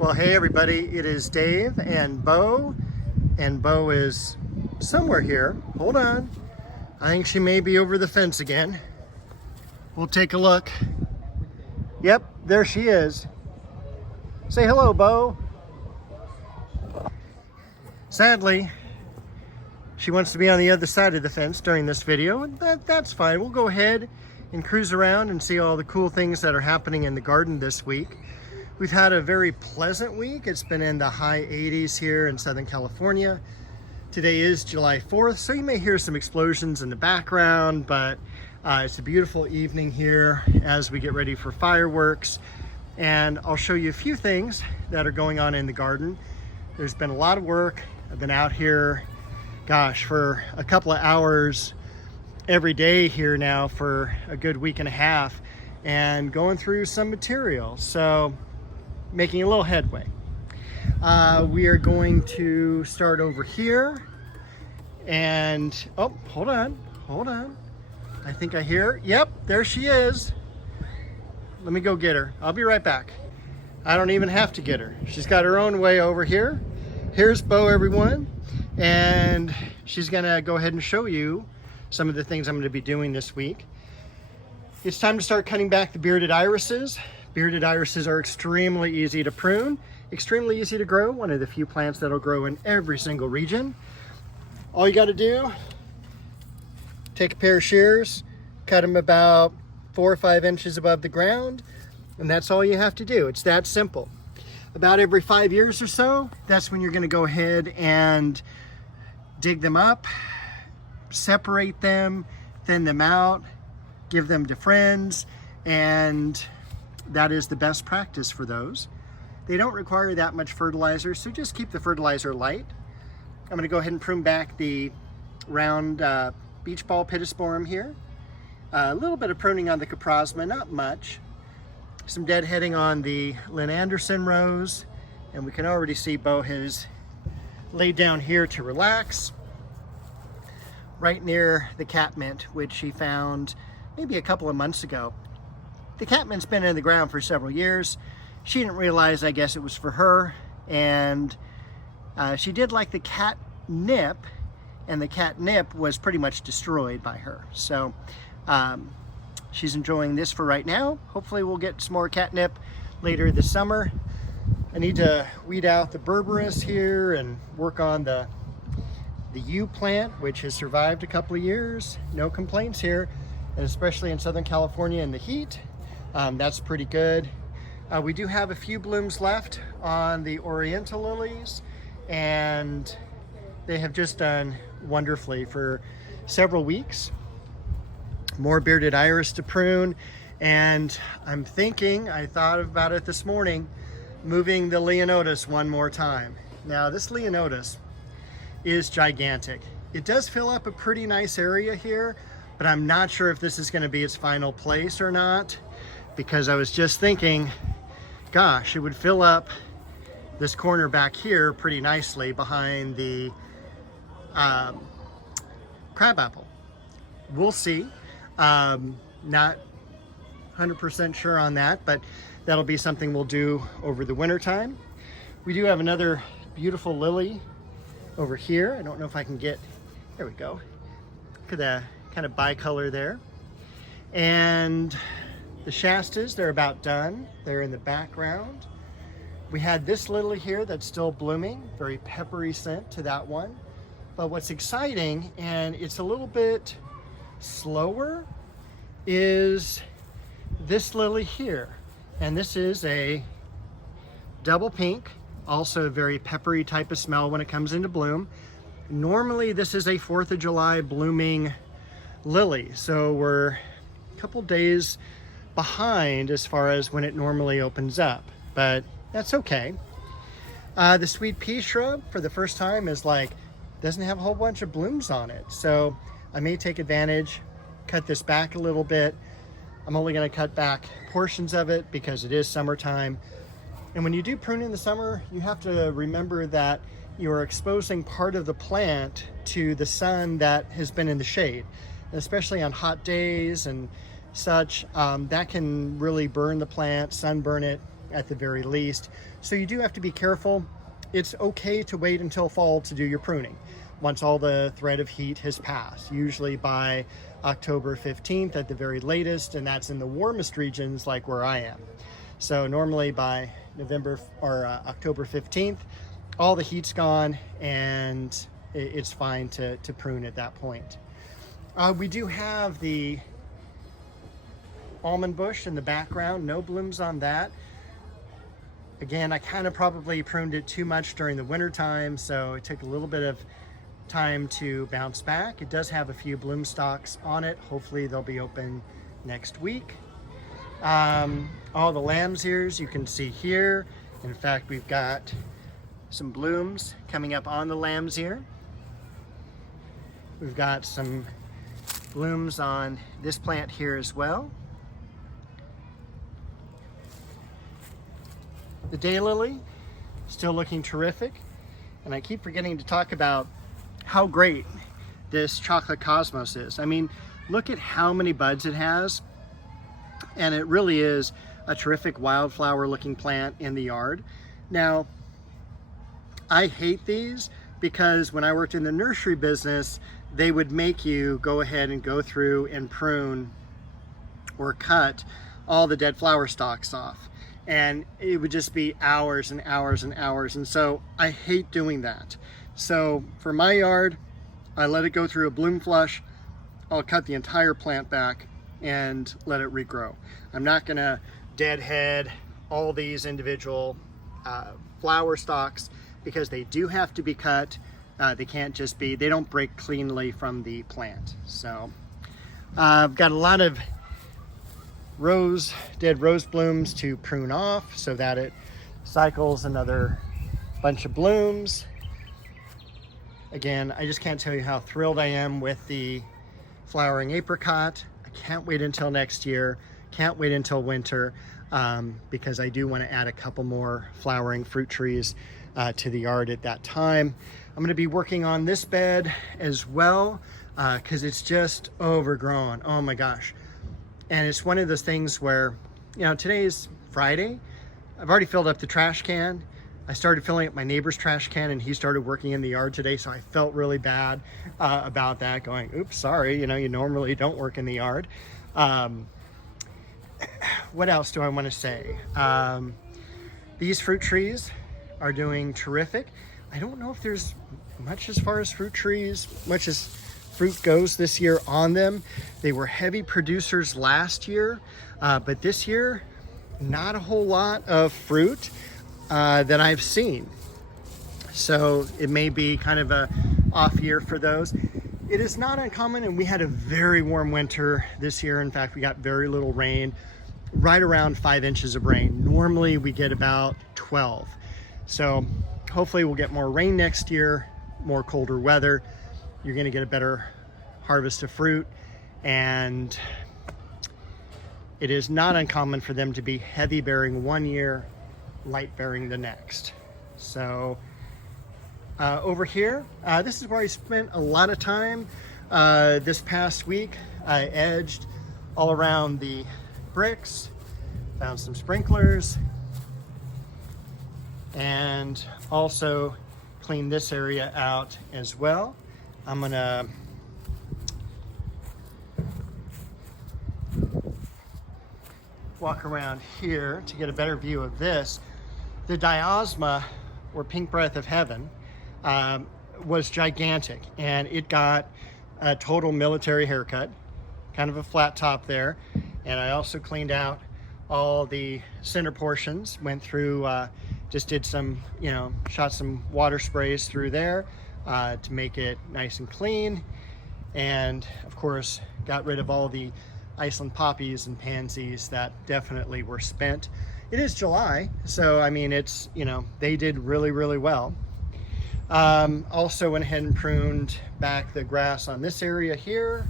Well, hey everybody, it is Dave and Bo is somewhere here. Hold on. I think she may be over the fence again. We'll take a look. Yep, there she is. Say hello, Bo. Sadly, she wants to be on the other side of the fence during this video, and that's fine. We'll go ahead and cruise around and see all the cool things that are happening in the garden this week. We've had a very pleasant week. It's been in the high 80s here in Southern California. Today is July 4th, so you may hear some explosions in the background, but it's a beautiful evening here as we get ready for fireworks. And I'll show you a few things that are going on in the garden. There's been a lot of work. I've been out here, gosh, for a couple of hours every day here now for a good week and a half and going through some material. So making a little headway. We are going to start over here and, oh, hold on. I think I hear her. Yep, there she is. Let me go get her. I'll be right back. I don't even have to get her. She's got her own way over here. Here's Bo, everyone. And she's gonna go ahead and show you some of the things I'm gonna be doing this week. It's time to start cutting back the bearded irises. Bearded irises are extremely easy to prune, extremely easy to grow, one of the few plants that'll grow in every single region. All you gotta do, take a pair of shears, cut them about 4 or 5 inches above the ground, and that's all you have to do. It's that simple. About every 5 years or so, that's when you're gonna go ahead and dig them up, separate them, thin them out, give them to friends, and that is the best practice for those. They don't require that much fertilizer, so just keep the fertilizer light. I'm gonna go ahead and prune back the round beach ball pittosporum here. A little bit of pruning on the coprosma, not much. Some deadheading on the Lynn Anderson rose, and we can already see Bo has laid down here to relax, right near the catmint, which she found maybe a couple of months ago. The catmint's been in the ground for several years. She didn't realize, I guess, it was for her, and she did like the catnip, and the catnip was pretty much destroyed by her. So she's enjoying this for right now. Hopefully we'll get some more catnip later this summer. I need to weed out the berberis here and work on the yew plant, which has survived a couple of years. No complaints here, and especially in Southern California in the heat. That's pretty good. We do have a few blooms left on the oriental lilies, and they have just done wonderfully for several weeks. More bearded iris to prune, and I'm thinking, I thought about it this morning, moving the Leonotis one more time. Now this Leonotis is gigantic. It does fill up a pretty nice area here, but I'm not sure if this is going to be its final place or not, because I was just thinking, gosh, it would fill up this corner back here pretty nicely behind the crabapple. We'll see. Not 100% sure on that, but that'll be something we'll do over the winter time. We do have another beautiful lily over here. I don't know if I can get, there we go. Look at the kind of bicolor there. And the Shastas, they're about done. They're in the background. We had this lily here that's still blooming, very peppery scent to that one. But what's exciting, and it's a little bit slower, is this lily here. And this is a double pink, also a very peppery type of smell when it comes into bloom. Normally this is a 4th of July blooming lily, so we're a couple days behind as far as when it normally opens up, but that's okay. The sweet pea shrub for the first time is like, doesn't have a whole bunch of blooms on it, so I may take advantage, cut this back a little bit. I'm only going to cut back portions of it because it is summertime, and when you do prune in the summer, you have to remember that you're exposing part of the plant to the sun that has been in the shade, and especially on hot days and such, that can really burn the plant, sunburn it, at the very least. So you do have to be careful. It's okay to wait until fall to do your pruning once all the threat of heat has passed, usually by October 15th at the very latest, and that's in the warmest regions like where I am. So normally by November or October 15th, all the heat's gone and it's fine to prune at that point. We do have the almond bush in the background, no blooms on that. Again, I kind of probably pruned it too much during the winter time, so it took a little bit of time to bounce back. It does have a few bloom stalks on it. Hopefully they'll be open next week. All the lamb's ears you can see here. In fact, we've got some blooms coming up on the lamb's ear. We've got some blooms on this plant here as well. The daylily, still looking terrific. And I keep forgetting to talk about how great this chocolate cosmos is. I mean, look at how many buds it has. And it really is a terrific wildflower looking plant in the yard. Now, I hate these because when I worked in the nursery business, they would make you go ahead and go through and prune or cut all the dead flower stalks off. And it would just be hours and hours and hours. And so I hate doing that. So for my yard, I let it go through a bloom flush. I'll cut the entire plant back and let it regrow. I'm not gonna deadhead all these individual flower stalks because they do have to be cut. They can't just be, they don't break cleanly from the plant. So I've got a lot of dead rose blooms to prune off so that it cycles another bunch of blooms. Again, I just can't tell you how thrilled I am with the flowering apricot. I can't wait until next year. Can't wait until winter because I do want to add a couple more flowering fruit trees to the yard at that time. I'm going to be working on this bed as well because it's just overgrown. Oh my gosh. And it's one of those things where, you know, today's Friday. I've already filled up the trash can. I started filling up my neighbor's trash can and he started working in the yard today. So I felt really bad about that, going, oops, sorry, you know, you normally don't work in the yard. What else do I want to say? These fruit trees are doing terrific. I don't know if there's much as far as fruit trees, much as fruit goes this year on them. They were heavy producers last year, but this year, not a whole lot of fruit that I've seen. So it may be kind of a off year for those. It is not uncommon, and we had a very warm winter this year. In fact, we got very little rain, right around 5 inches of rain. Normally we get about 12. So hopefully we'll get more rain next year, more colder weather. You're gonna get a better harvest of fruit, and it is not uncommon for them to be heavy bearing one year, light bearing the next. So over here, this is where I spent a lot of time this past week. I edged all around the bricks, found some sprinklers, and also cleaned this area out as well. I'm gonna walk around here to get a better view of this. The diosma, or pink breath of heaven, was gigantic, and it got a total military haircut, kind of a flat top there. And I also cleaned out all the center portions, went through, just did some, you know, shot some water sprays through there to make it nice and clean. And of course, got rid of all the Iceland poppies and pansies that definitely were spent. It is July, so I mean, it's, you know, they did really, really well. Also went ahead and pruned back the grass on this area here.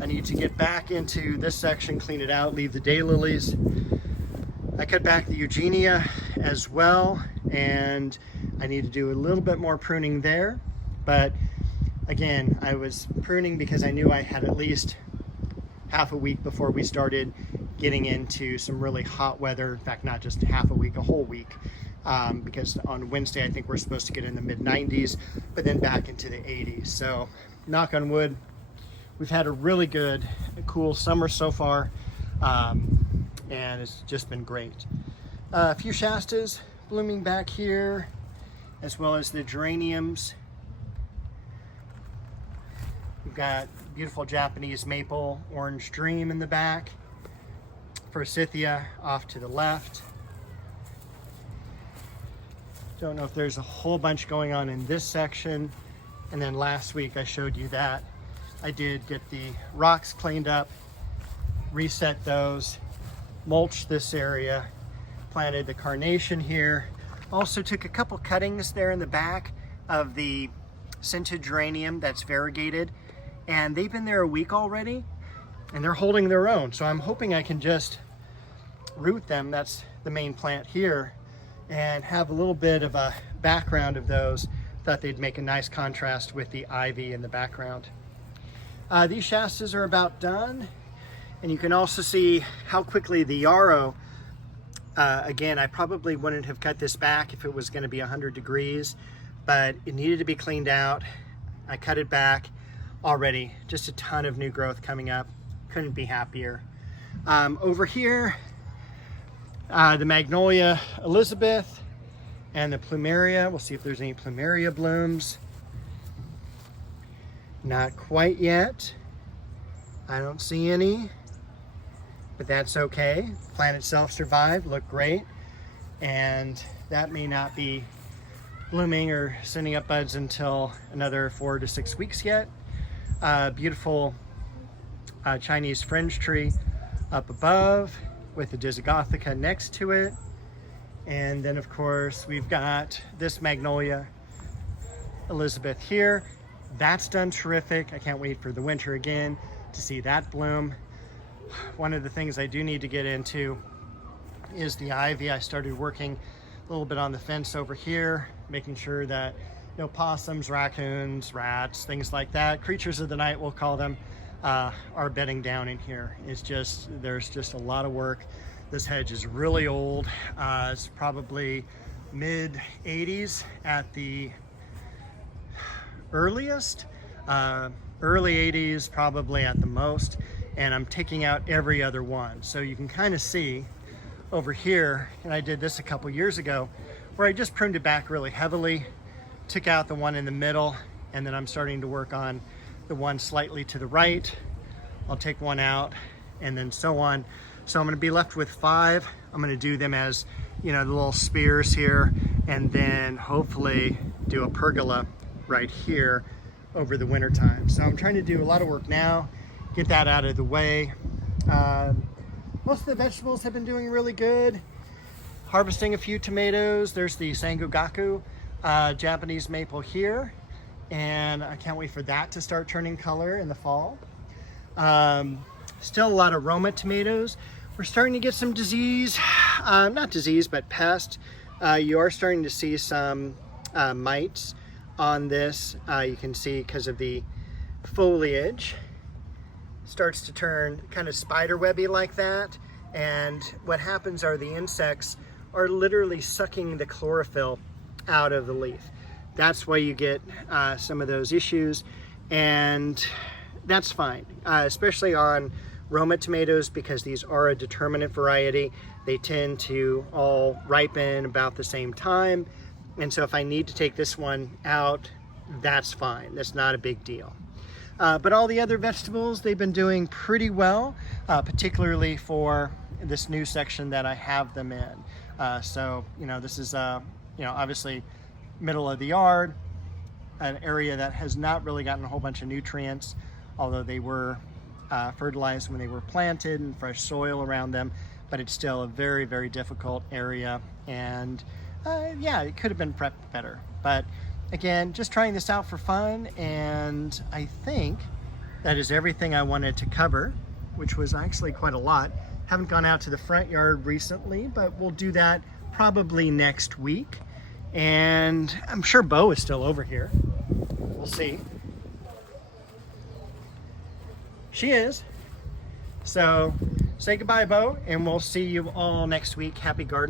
I need to get back into this section, clean it out, leave the daylilies. I cut back the eugenia as well, and I need to do a little bit more pruning there. But again, I was pruning because I knew I had at least half a week before we started getting into some really hot weather. In fact, not just half a week, a whole week. Because on Wednesday, I think we're supposed to get in the mid 90s, but then back into the 80s. So knock on wood, we've had a really good, cool summer so far. And it's just been great. A few Shastas blooming back here, as well as the geraniums. We've got beautiful Japanese maple, orange dream in the back. Forsythia off to the left. Don't know if there's a whole bunch going on in this section. And then last week I showed you that. I did get the rocks cleaned up, reset those, mulched this area, planted the carnation here. Also took a couple cuttings there in the back of the scented geranium that's variegated, and they've been there a week already and they're holding their own. So I'm hoping I can just root them, that's the main plant here, and have a little bit of a background of those. Thought they'd make a nice contrast with the ivy in the background. These Shastas are about done, and you can also see how quickly the yarrow, again, I probably wouldn't have cut this back if it was going to be 100 degrees, but it needed to be cleaned out. I cut it back already, just a ton of new growth coming up. Couldn't be happier. Over here, the Magnolia Elizabeth and the Plumeria. We'll see if there's any Plumeria blooms. Not quite yet. I don't see any, but that's okay. The plant itself survived, looked great, and that may not be blooming or sending up buds until another 4 to 6 weeks yet. Beautiful Chinese fringe tree up above with the Disigothica next to it. And then of course we've got this Magnolia Elizabeth here. That's done terrific. I can't wait for the winter again to see that bloom. One of the things I do need to get into is the ivy. I started working a little bit on the fence over here, making sure that no possums, raccoons, rats, things like that, creatures of the night we'll call them, are bedding down in here. It's just, there's just a lot of work. This hedge is really old. It's probably mid 80s at the earliest, early 80s probably at the most, and I'm taking out every other one. So you can kind of see over here, and I did this a couple years ago, where I just pruned it back really heavily, took out the one in the middle, and then I'm starting to work on the one slightly to the right. I'll take one out, and then so on. So I'm going to be left with 5. I'm going to do them as, you know, the little spears here, and then hopefully do a pergola right here over the winter time. So I'm trying to do a lot of work now, get that out of the way. Most of the vegetables have been doing really good. Harvesting a few tomatoes. There's the Sangogaku Japanese maple here, and I can't wait for that to start turning color in the fall. Still a lot of Roma tomatoes. We're starting to get some disease, not disease, but pest. You are starting to see some mites on this. You can see because of the foliage starts to turn kind of spider webby like that, and what happens are the insects are literally sucking the chlorophyll out of the leaf. That's why you get some of those issues, and that's fine, especially on Roma tomatoes, because these are a determinate variety. They tend to all ripen about the same time, and so if I need to take this one out, that's fine. That's not a big deal. But all the other vegetables, they've been doing pretty well, particularly for this new section that I have them in. So, you know, this is, you know, obviously middle of the yard, an area that has not really gotten a whole bunch of nutrients, although they were fertilized when they were planted and fresh soil around them, but it's still a very, very difficult area. And yeah, it could have been prepped better. But again, just trying this out for fun, and I think that is everything I wanted to cover, which was actually quite a lot. Haven't gone out to the front yard recently, but we'll do that probably next week. And I'm sure Bo is still over here. We'll see. She is. So say goodbye, Bo, and we'll see you all next week. Happy gardening.